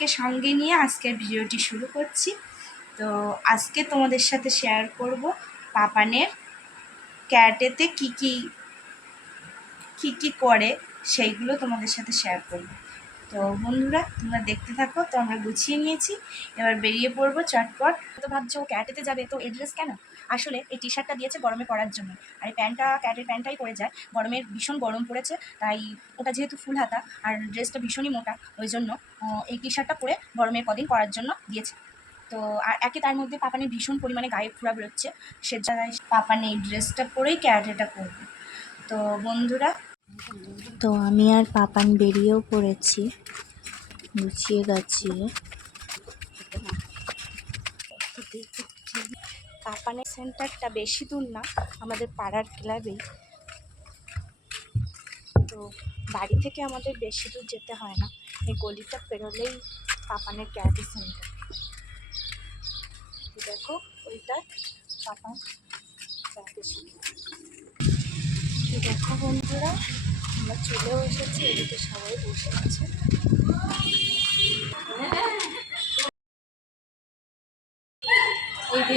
সবাইকে সঙ্গে নিয়ে আজকের ভিডিওটি শুরু করছি। তো আজকে তোমাদের সাথে শেয়ার করব পাপানের ক্যাটেতে কি কি কি কি করে সেইগুলো তোমাদের সাথে শেয়ার করব। তো বন্ধুরা, তোমরা দেখতে থাকো, তো আমরা গুছিয়ে নিয়েছি। এবার বেরিয়ে পড়ব চটপট। তো ভাবছ ক্যাটেতে যাবে, তো এই ড্রেস কেন? আসলে এই টি শার্টটা দিয়েছে গরমে পরার জন্য। আর এই প্যান্টটা ক্যাটের প্যান্টটাই পরে যায়। গরমের ভীষণ গরম পড়েছে, তাই ওটা যেহেতু ফুল হাতা, আর ড্রেসটা ভীষণই মোটা, ওই জন্য এই টি শার্টটা পরে গরমের কদিন পরার জন্য দিয়েছে। তো, আর একে তার মধ্যে পাপানের ভীষণ পরিমাণে গায়ে ফুরা বেরোচ্ছে, সে জায়গায় পাপান এই ড্রেসটা পরেই ক্যারেটেটা করবে তো, বন্ধুরা, তো আমি আর পাপান বেরিয়েও পড়েছি, গুছিয়ে গাছিয়ে। পাপানের সেন্টারটা বেশি দূর না, আমাদের পাড়ার ক্লাবেই। তো বাড়ি থেকে আমাদের বেশি দূর যেতে হয় না, এই গলিটা পেরোলেই পাপানের ক্যারাটে সেন্টার। দেখো, ওইটা পাপান সেন্টার। দেখো বন্ধুরা, আমরা চলেও এসেছি, এদিকে সবাই বসে আছে এই যে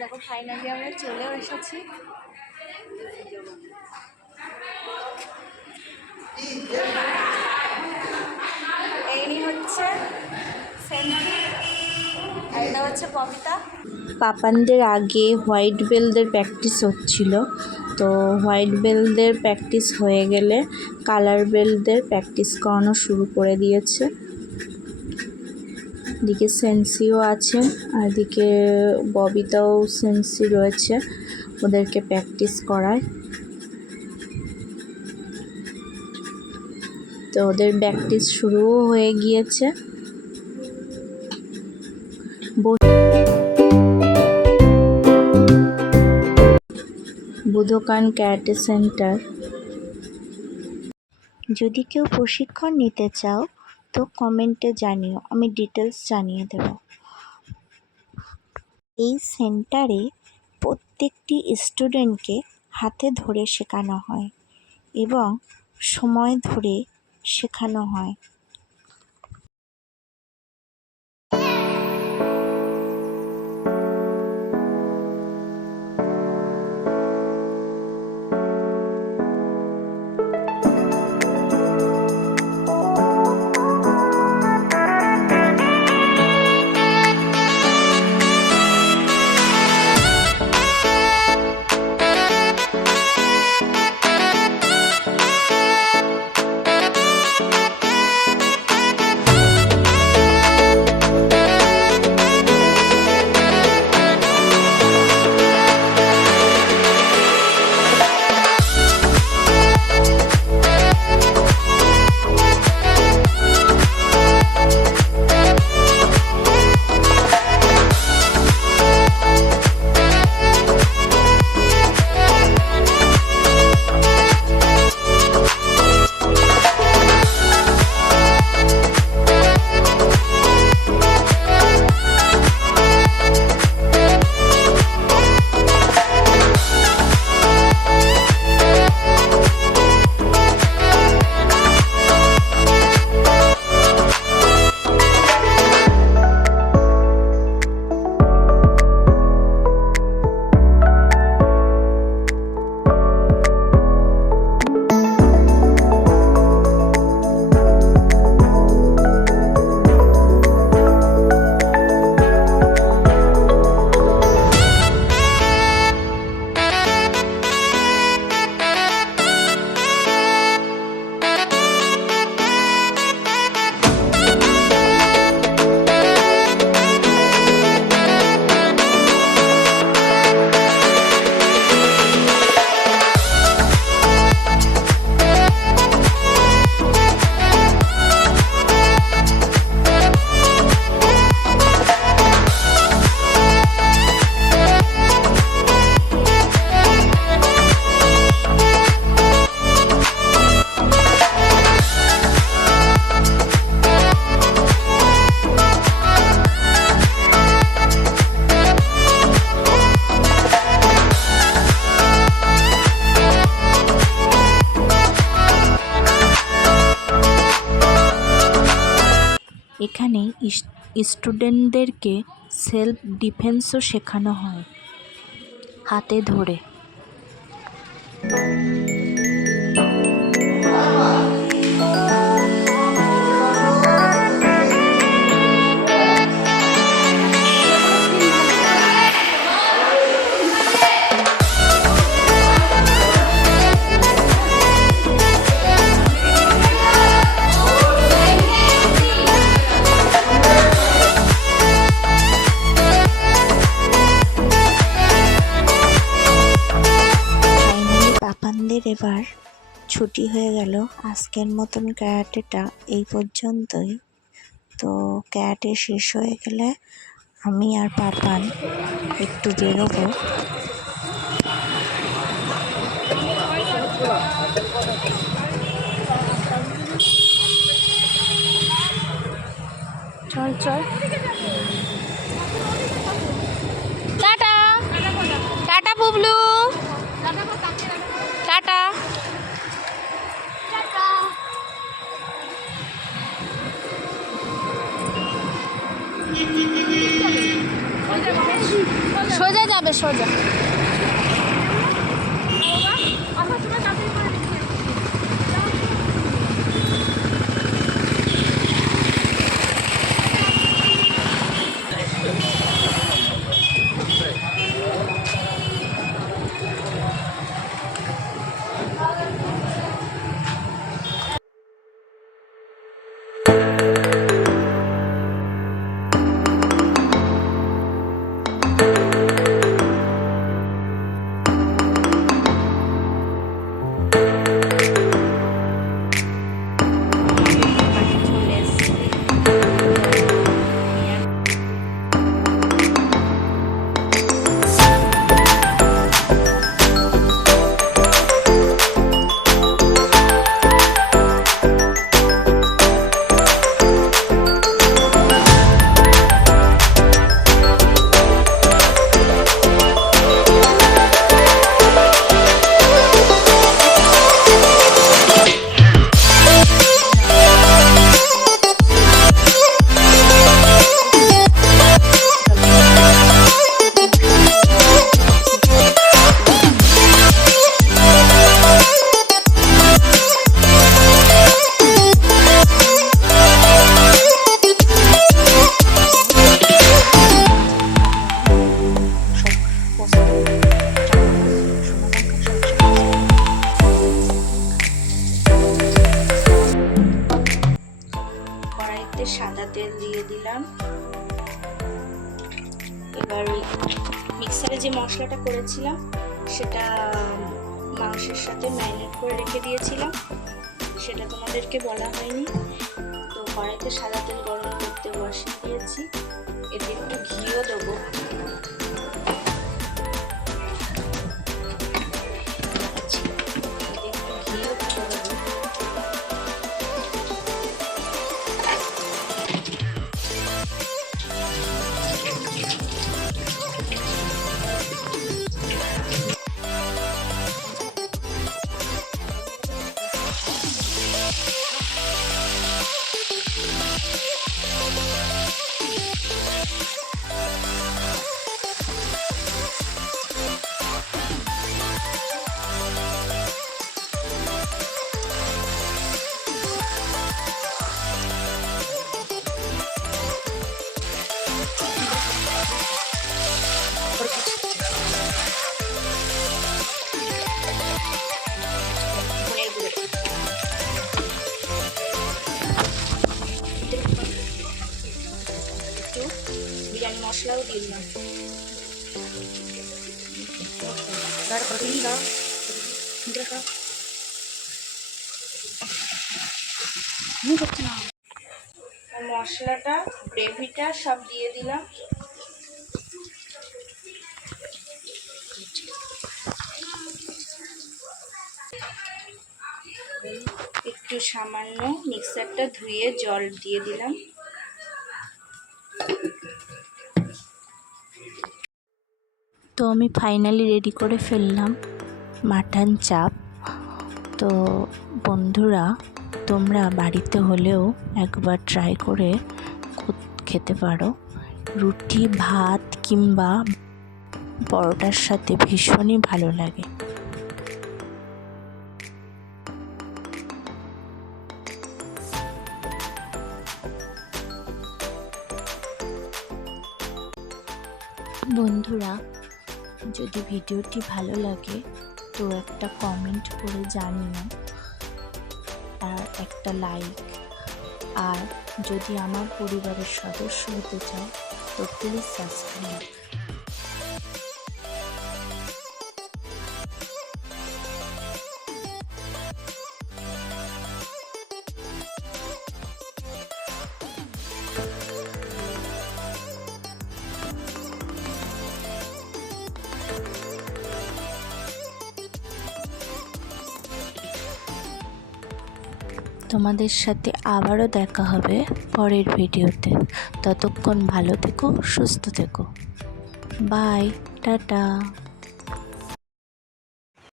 দেখো ফাইনালি আমরা চলেও এসেছি। পাপানদের আগে হোয়াইট বেলদের প্র্যাকটিস হচ্ছিল। তো হোয়াইট বেলদের প্র্যাকটিস হয়ে গেলে কালার বেলদের প্র্যাকটিস করানো শুরু করে দিয়েছে। এদিকে সেন্সিও আছেন আর এদিকে ববিতাও সেন্সি রয়েছে, ওদেরকে প্র্যাকটিস করায়। তো ওদের প্র্যাকটিস শুরুও হয়ে গিয়েছে। বুধকান ক্যারাটে সেন্টার যদি কেউ প্রশিক্ষণ নিতে চাও তো কমেন্টে জানিও, আমি ডিটেলস জানিয়ে দেব। এই সেন্টারে প্রত্যেকটি স্টুডেন্টকে হাতে ধরে শেখানো হয় এবং সময় ধরে শেখানো হয়। এখানে ইস স্টুডেন্টদেরকে সেলফ ডিফেন্সও শেখানো হয় হাতে ধরে। পাপানদের ছুটি হয়ে গেল। আজকের মতন ক্যারাটেটা এই পর্যন্তই। তো ক্যারাটে শেষ হয়ে গেলে আমি আর পাপান একটু বেরোবো। চল চল। টাটা। টাটা, বুবলু। 35 Ocak. দিলাম। এবার ওই মিক্সারে যে মশলাটা করেছিলাম, সেটা মাংসের সাথে ম্যারিনেট করে রেখে দিয়েছিলাম। সেটা তোমাদেরকে বলা হয়নি। তো কড়াইতে সাদা তেল গরম করতে বসিয়ে দিয়েছি। এতে একটু ঘিও দেবো। আর মশলাটা গ্রেভিটা সব দিয়ে দিলাম। একটু সামান্য মিক্সারটা ধুয়ে জল দিয়ে দিলাম। তো আমি ফাইনালি রেডি করে ফেললাম মাটন চাপ তো বন্ধুরা, তোমরা বাড়িতে হলেও একবার ট্রাই করে খেতে পারো। রুটি, ভাত কিংবা পরোটার সাথে ভীষণই ভালো লাগে। যদি ভিডিওটি ভালো লাগে, তো একটা কমেন্ট করে জানিও। আর একটা লাইক আর যদি আমার পরিবারের সদস্য হতে চাও, তো প্লিজ সাবস্ক্রাইব তোমাদের সাথে আবারও দেখা হবে পরের ভিডিওতে। ততক্ষণ ভালো থেকো সুস্থ থেকো। Bye tata.